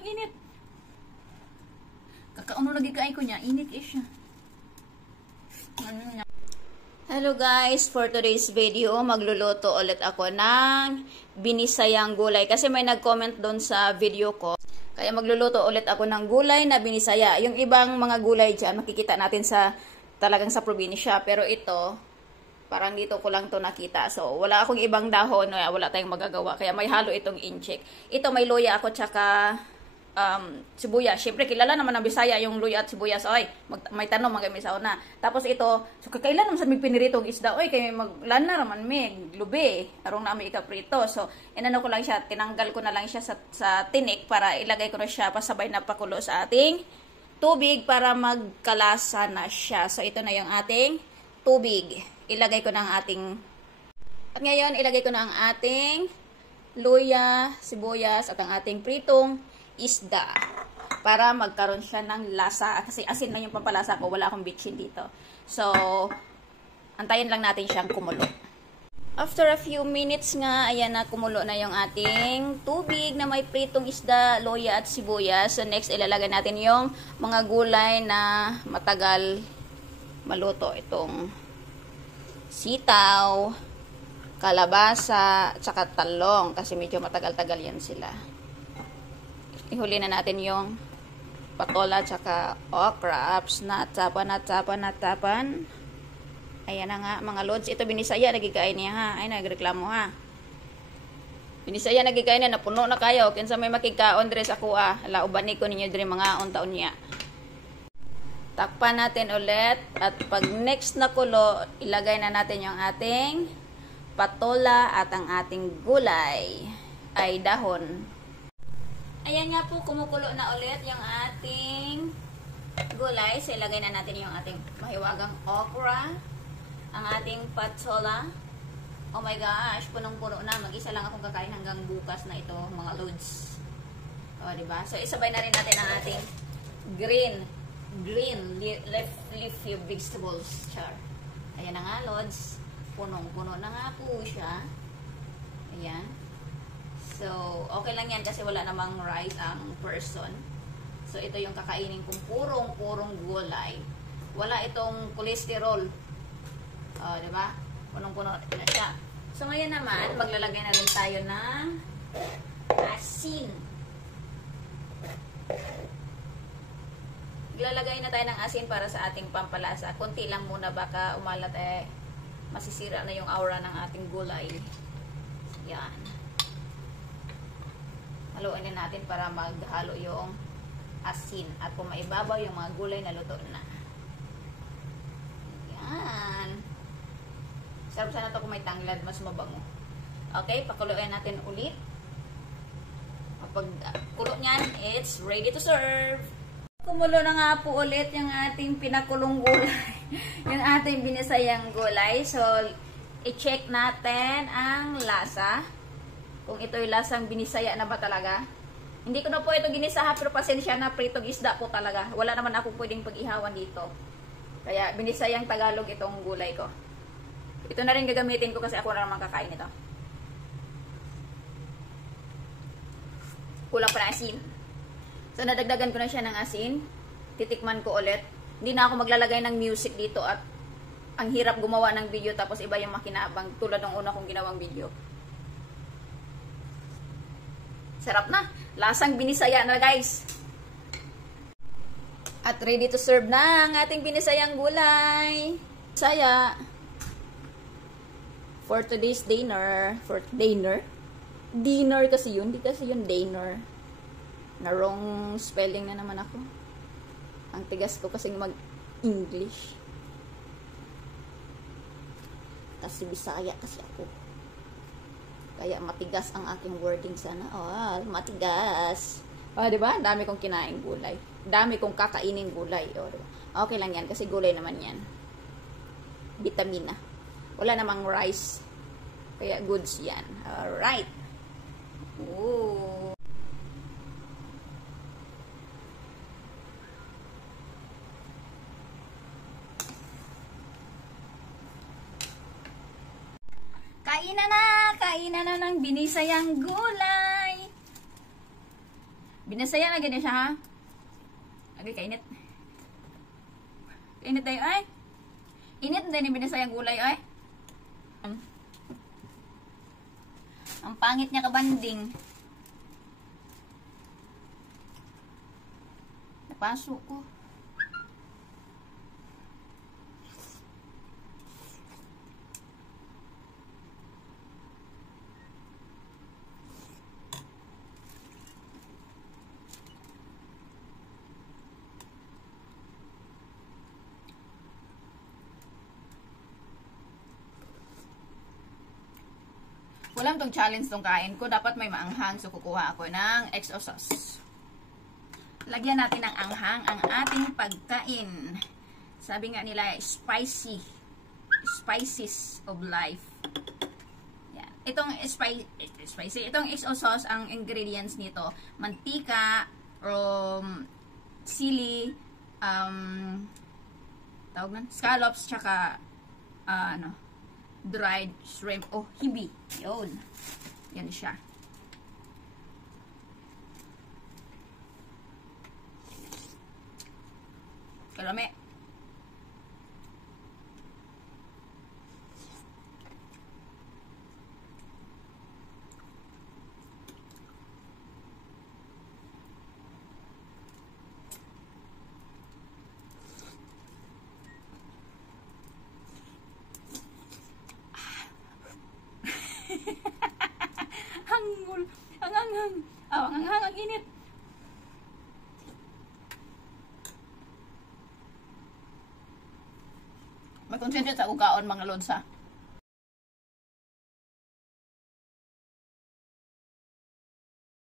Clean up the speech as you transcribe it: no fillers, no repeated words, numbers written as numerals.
Ang init. Kakauno lagi kain ko niya. Init siya. Hello guys, for today's video, magluluto ulit ako ng binisayang gulay. Kasi may nag-comment doon sa video ko. Kaya magluluto ulit ako ng gulay na binisaya. Yung ibang mga gulay dyan, makikita natin sa talagang sa probinsya. Pero ito, parang dito ko lang to nakita. So, wala akong ibang dahon. Wala tayong magagawa. Kaya may halo itong inchik. Ito may luya ako tsaka sibuyas. Siyempre, kilala naman ng Bisaya yung luya at sibuyas. Oy, may tanong mga misaw na. Tapos ito, so kakailan naman sa mig piniritong isda. Oy, kay maglana naman mig lubi. Arong namin ikaprito. So, inano ko lang siya. Tinanggal ko na lang siya sa tinik para ilagay ko na siya pasabay na pakulo sa ating tubig para magkalasa na siya. So, ito na yung ating tubig. Ilagay ko na ang ating at ngayon, ilagay ko na ang ating luya, sibuyas at ang ating pritong isda para magkaroon siya ng lasa kasi asin na yung pampalasa ko, wala akong bitchin dito. So, antayin lang natin siyang kumulo. After a few minutes nga, ayan na kumulo na yung ating tubig na may pritong isda, luya at sibuyas. So, next ilalagay natin yung mga gulay na matagal maluto. Itong sitaw, kalabasa, at saka talong kasi medyo matagal-tagal yan sila. Ihuli na natin yung patola tsaka okra. Apps na tapan. Ayan na nga mga lods. Ito binisaya nagikain niya ha. Ay nagreklamo ha. Binisaya nagikain niya. Napuno na kayo. Kinsa may makikaon dres ako Ala ubani ko ninyo dre mga untaon niya. Takpan natin ulit. At pag next na kulo, ilagay na natin yung ating patola at ang ating gulay. Ay dahon. Ayan nga po, kumukulo na ulit yung ating gulay. So, ilagay na natin yung ating mahiwagang okra, ang ating patola. Oh my gosh, punong-puno na. Mag-isa lang akong kakain hanggang bukas na ito, mga loads. O, diba? So, isabay na rin natin ang ating green leafy vegetables. Char. Ayan na nga, loads. Punong-puno na nga po siya. Ayan. So, okay lang yan kasi wala namang rice ang person. So, ito yung kakainin kong purong gulay. Wala itong cholesterol. O, diba? Punong-puno na siya. So, ngayon naman, maglalagay na rin tayo ng asin. Maglalagay na tayo ng asin para sa ating pampalasa. Kunti lang muna, baka umalat masisira na yung aura ng ating gulay. Yan. Haluin din natin para maghalo yung asin. At kung maibabaw yung mga gulay na luto na. Yan. Sarap sana ito kung may tanglad. Mas mabango. Okay, pakuluin natin ulit. Kapag kulo niyan, it's ready to serve. Kumulo na nga po ulit yung ating pinakulong gulay. Yung ating binisayang gulay. So, i-check natin ang lasa. Kung ito'y lasang binisaya na ba talaga. Hindi ko na po ito ginisaha pero pasensya na, pritong isda po talaga. Wala naman ako pwedeng pag-ihawan dito. Kaya binisayang Tagalog itong gulay ko. Ito na rin gagamitin ko kasi ako na naman kakain ito. Kulang pa na asin. So nadagdagan ko na siya ng asin. Titikman ko ulit. Hindi na ako maglalagay ng music dito at ang hirap gumawa ng video tapos iba yung makinabang tulad ng una kong ginawang video. Sarap na. Lasang binisaya na guys. At ready to serve na ang ating binisayang gulay. Saya. For today's dinner. Dinner kasi yun. Di kasi yun dinner. Na wrong spelling na naman ako. Ang tigas ko kasi mag-English. Kasi Bisaya kasi ako. Kaya matigas ang aking wording sana. Oh, matigas. Oh, di ba? Dami kong kinain gulay. Dami kong kakainin gulay. Oh, diba? Okay lang yan kasi gulay naman yan. Vitamina. Wala namang rice. Kaya goods yan. Alright. Ooh. Kainan na ng binisayang gulay. Binasaya na ganyan siya, ha? Okay, kainit. Kainit tayo, ay. Init din yung binasayang gulay, ay. Ang pangit niya kabanding. Napasok ko. Walang tong challenge tong kain ko. Dapat may maanghang. So, kukuha ako ng XO sauce. Lagyan natin ng anghang ang ating pagkain. Sabi nga nila, spicy. Spices of life. Yan. Itong spicy. Itong XO sauce, ang ingredients nito, mantika, sili, tawag na, scallops, tsaka, dried shrimp o hibi. Yun. Yan siya. Kalame. Hangul. Ang anghang. Ang anghang, ang init. Mag-concentrate sa ugaon, mga lodsa.